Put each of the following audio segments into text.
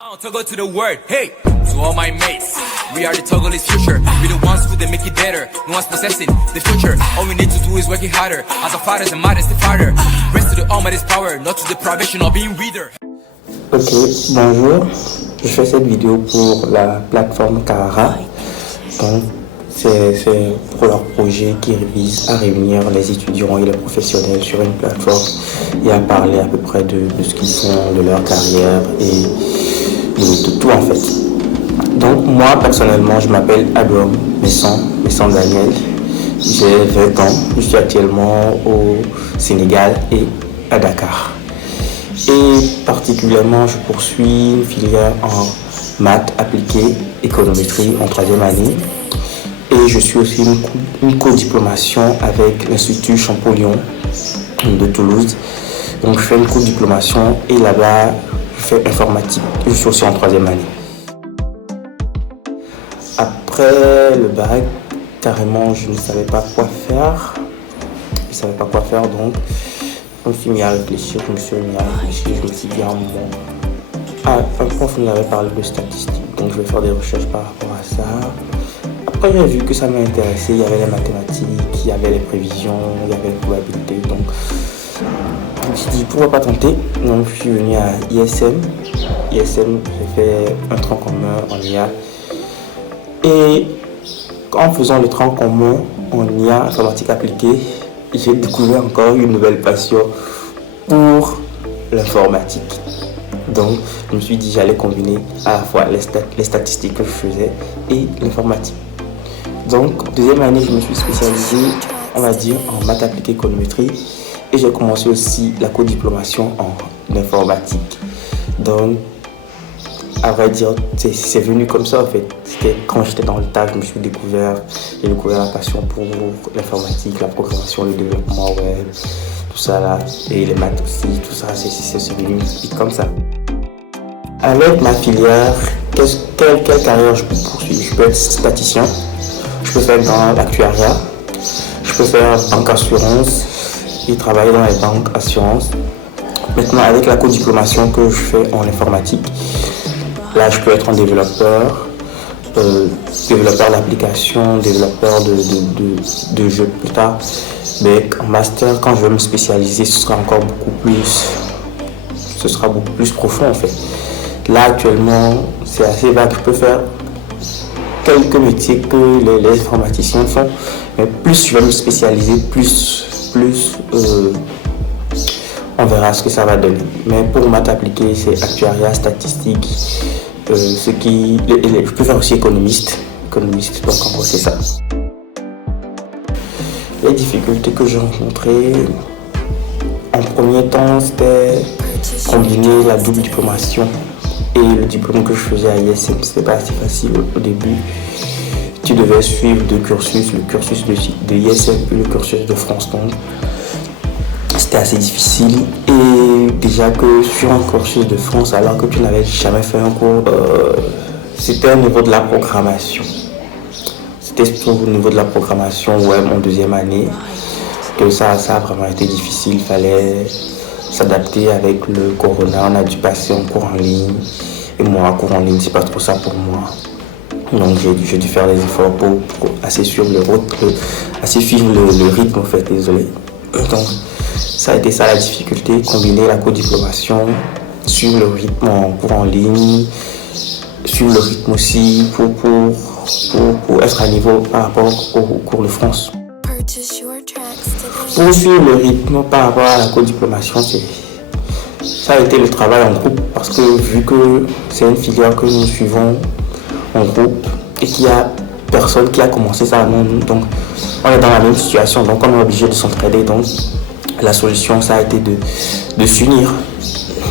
Togo to the word, hey, to all my mates, we are the Togolese future, we the ones who they make it better, no one's possessing the future, all we need to do is working harder, as our fathers and mothers, the father, rest to the Almighty's power, not to the privation of being reader. Ok, bonjour, je fais cette vidéo pour la plateforme Kahara, donc c'est pour leur projet qui vise à réunir les étudiants et les professionnels sur une plateforme et à parler à peu près de ce qu'ils font, de leur carrière et de tout en fait. Donc moi personnellement je m'appelle Abraham Messon Daniel, j'ai 20 ans, je suis actuellement au Sénégal et à Dakar. Et particulièrement je poursuis une filière en maths appliquées, économétrie en 3e année. Et je suis aussi une co-diplomation avec l'Institut Champollion de Toulouse. Donc je fais une co-diplomation et là-bas je fais informatique. Je suis aussi en 3e année. Après le bac, carrément je ne savais pas quoi faire. Donc je me suis mis à réfléchir, je me suis dit à un moment, un prof nous avait parlé de statistiques, donc je vais faire des recherches par rapport à ça. Après j'ai vu que ça m'intéressait, il y avait les mathématiques, il y avait les prévisions, il y avait les probabilités, donc je me suis dit pourquoi pas tenter. Donc je suis venu à ISM, j'ai fait un tronc commun en IA et en faisant le tronc commun en IA, informatique appliquée, j'ai découvert encore une nouvelle passion pour l'informatique. Donc, je me suis dit j'allais combiner à la fois les statistiques que je faisais et l'informatique. Donc, 2e année, je me suis spécialisé, on va dire, en maths appliquées économétrie et j'ai commencé aussi la co-diplomation en informatique. Donc, à vrai dire, c'est venu comme ça en fait. C'était quand j'étais dans le tas, j'ai découvert la passion pour l'informatique, la programmation, le développement web, tout ça là, et les maths aussi, tout ça, c'est venu comme ça. Avec ma filière, quelle carrière je peux poursuivre? Je peux être statisticien, je peux faire dans l'actuariat, je peux faire banque assurance et travailler dans les banques assurances. Maintenant, avec la co-diplomation que je fais en informatique, là, je peux être un développeur d'applications, développeur de jeux plus tard. Mais en master, quand je vais me spécialiser, ce sera beaucoup plus profond en fait. Là, actuellement, c'est assez vague. Je peux faire quelques métiers que les informaticiens font, mais plus je vais me spécialiser, plus on verra ce que ça va donner. Mais pour maths appliquées, c'est actuariat, statistique, je peux faire aussi économiste, donc en gros c'est ça. Les difficultés que j'ai rencontrées, en premier temps, c'était combiner la double diplomation et le diplôme que je faisais à ISM. C'était pas assez facile au début. Tu devais suivre deux cursus, le cursus de ISM et le cursus de France. Donc c'était assez difficile. Et déjà que sur un cursus de France, alors que tu n'avais jamais fait un cours, c'était au niveau de la programmation. C'était surtout au niveau de la programmation web en 2e année que ça a vraiment été difficile. Il fallait s'adapter avec le corona. On a dû passer en cours en ligne. Et moi, cours en ligne, c'est pas trop ça pour moi. Donc j'ai dû faire des efforts pour assez suivre le rythme en fait, désolé. Donc ça a été ça la difficulté, combiner la co-diplomation, suivre le rythme en cours en ligne, suivre le rythme aussi pour être à niveau par rapport au cours de France. Pour suivre le rythme par rapport à la co-diplomation, ça a été le travail en groupe parce que vu que c'est une filière que nous suivons en groupe et qu'il y a personne qui a commencé ça avant nous, donc on est dans la même situation, donc on est obligé de s'entraider. Donc la solution ça a été de s'unir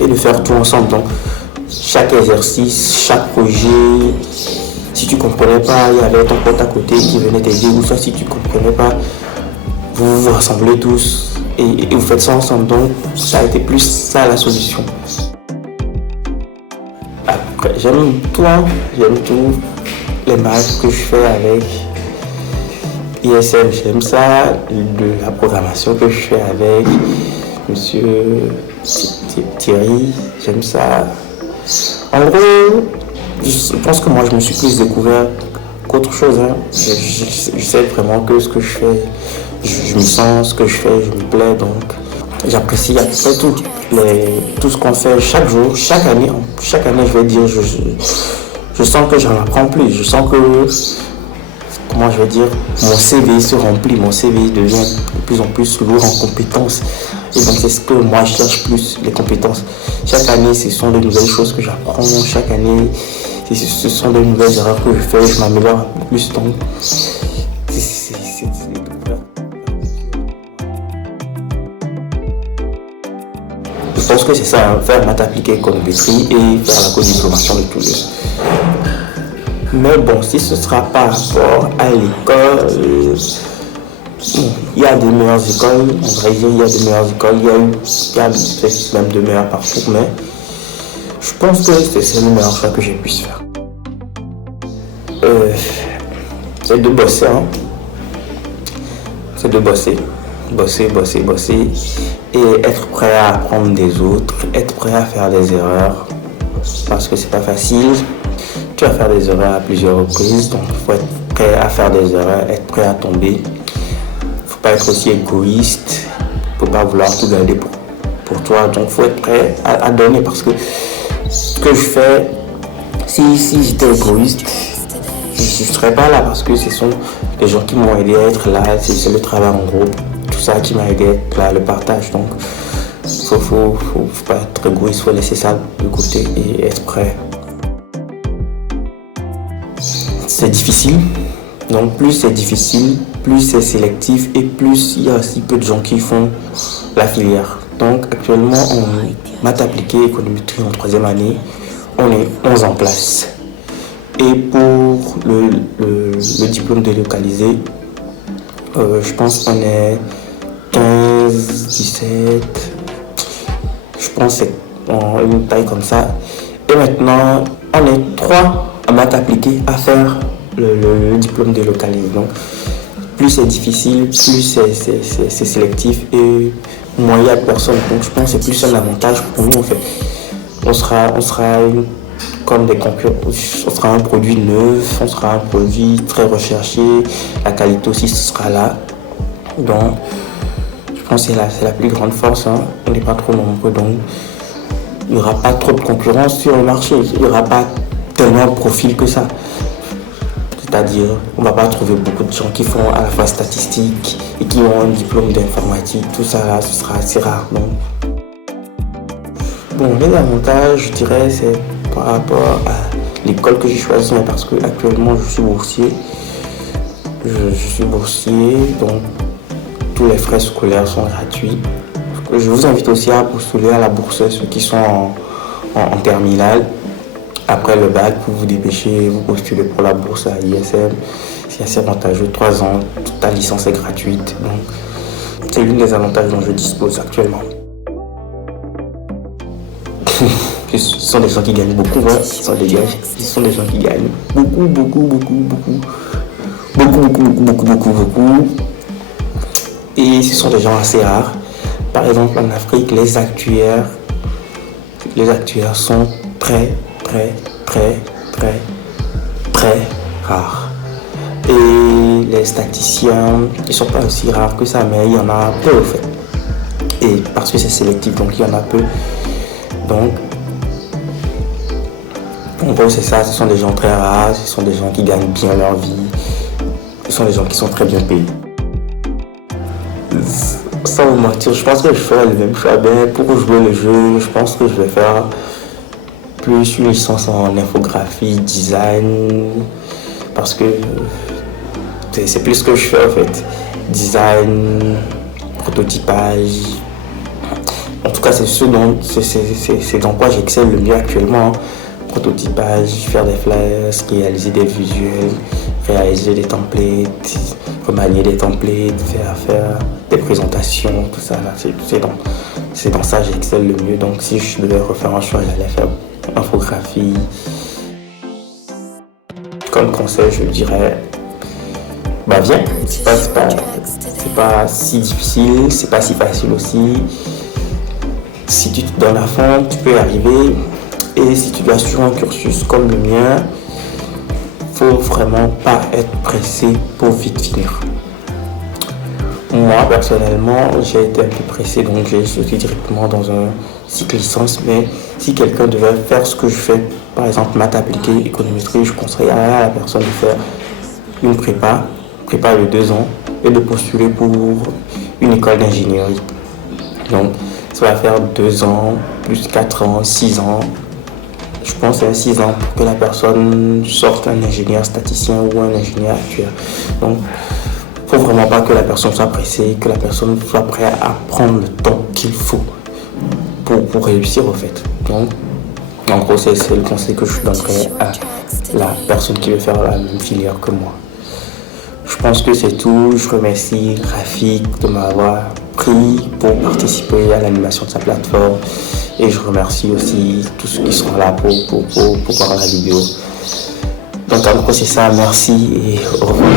et de faire tout ensemble. Donc chaque exercice, chaque projet, si tu comprenais pas, il y avait ton pote à côté qui venait t'aider, ou soit si tu comprenais pas, vous vous rassemblez tous et vous faites ça ensemble. Donc ça a été plus ça la solution. Après, j'aime tout, les maths que je fais avec ISM, j'aime ça, de la programmation que je fais avec monsieur Thierry, j'aime ça. En gros, je pense que moi je me suis plus découvert qu'autre chose. Hein. Je sais vraiment que ce que je fais, je me sens, ce que je fais, je me plais. Donc j'apprécie à peu près tout ce qu'on fait chaque jour, chaque année. Chaque année, je vais dire, je sens que j'en apprends plus. Je sens que, comment je vais dire, mon CV se remplit, mon CV devient de plus en plus lourd en compétences. Et donc c'est ce que moi je cherche plus, les compétences. Chaque année, ce sont de nouvelles choses que j'apprends. Chaque année, ce sont de nouvelles erreurs que je fais. Je m'améliore un peu plus. Donc je pense que c'est ça, hein, faire maths appliquée économétrie et faire la co-diplomation de Toulouse. Mais bon, si ce sera par rapport à l'école, il y a des meilleures écoles, on va dire, il y a des meilleures écoles, il y a peut-être même de meilleures partout, mais je pense que c'est le meilleur choix que j'ai pu faire. C'est de bosser, hein. C'est de bosser, et être prêt à apprendre des autres, être prêt à faire des erreurs, parce que c'est pas facile. Tu vas faire des erreurs à plusieurs reprises, donc il faut être prêt à faire des erreurs, être prêt à tomber. Faut pas être aussi égoïste, faut pas vouloir tout garder pour toi, donc faut être prêt à donner, parce que ce que je fais, si j'étais égoïste, je ne serais pas là, parce que ce sont les gens qui m'ont aidé à être là, c'est le travail en groupe, tout ça qui m'a aidé à être là, le partage, donc faut pas être égoïste, faut laisser ça de côté et être prêt. C'est difficile, donc plus c'est difficile, plus c'est sélectif et plus il y a aussi peu de gens qui font la filière. Donc actuellement en maths appliquée économétrie en 3e année, on est 11 en place. Et pour le diplôme délocalisé, je pense qu'on est 15, 17, je pense que c'est une taille comme ça. Et maintenant, on est 3 en maths appliquée à faire le diplôme délocalisé. Donc, plus c'est difficile, plus c'est sélectif et moins il y a personne. Donc, je pense que c'est plus un avantage pour nous en fait. On sera comme des concurrents, on sera un produit neuf, on sera un produit très recherché, la qualité aussi sera là. Donc, je pense que c'est la plus grande force. Hein. On n'est pas trop nombreux, donc il n'y aura pas trop de concurrence sur le marché. Il n'y aura pas tellement de profils que ça. C'est-à-dire, on ne va pas trouver beaucoup de gens qui font à la fois statistique et qui ont un diplôme d'informatique. Tout ça, là, ce sera assez rare. Donc. Bon, les avantages, je dirais, c'est par rapport à l'école que j'ai choisie, parce que actuellement, je suis boursier. Je suis boursier, donc tous les frais scolaires sont gratuits. Je vous invite aussi à postuler à la bourse, ceux qui sont en terminale. Après le bac, vous vous dépêchez, vous postulez pour la bourse à ISM. C'est assez avantageux, 3 ans, toute ta licence est gratuite. Donc, c'est l'une des avantages dont je dispose actuellement. Ce sont des gens qui gagnent beaucoup, hein. Ce sont des gens qui gagnent beaucoup. Et ce sont des gens assez rares. Par exemple, en Afrique, les actuaires sont très rares. Et les statisticiens, ils sont pas aussi rares que ça, mais il y en a peu au fait. Et parce que c'est sélectif, donc il y en a peu. Donc, en gros, c'est ça, ce sont des gens très rares, ce sont des gens qui gagnent bien leur vie, ce sont des gens qui sont très bien payés. Sans vous mentir, je pense que je ferai le même choix. Pour jouer le jeu, je pense que je vais faire plus une licence en infographie, design, parce que c'est plus ce que je fais en fait. Design, prototypage. En tout cas, c'est dans quoi j'excelle le mieux actuellement. Prototypage, faire des flyers, réaliser des visuels, réaliser des templates, remanier des templates, faire des présentations, tout ça là. C'est dans ça que j'excelle le mieux. Donc si je devais refaire un choix, j'allais faire infographie. Comme conseil, je dirais, viens, c'est pas si difficile, c'est pas si facile aussi. Si tu te donnes à fond, tu peux y arriver. Et si tu dois suivre un cursus comme le mien, faut vraiment pas être pressé pour vite finir. Moi, personnellement, j'ai été un peu pressé, donc j'ai sauté directement dans un cycle licence. Mais si quelqu'un devait faire ce que je fais, par exemple maths appliquée, économétrie, je conseillerais à la personne de faire une prépa de 2 ans et de postuler pour une école d'ingénierie. Donc, ça va faire 2 ans, plus 4 ans, 6 ans. Je pense que c'est 6 ans pour que la personne sorte un ingénieur statisticien ou un ingénieur actuaire. Donc, il ne faut vraiment pas que la personne soit pressée, que la personne soit prête à prendre le temps qu'il faut pour réussir au fait. Donc, en gros, c'est le conseil que je donnerais à la personne qui veut faire la même filière que moi. Je pense que c'est tout. Je remercie Rafik de m'avoir pris pour participer à l'animation de sa plateforme. Et je remercie aussi tous ceux qui sont là pour voir la vidéo. Donc en gros c'est ça, merci et au revoir.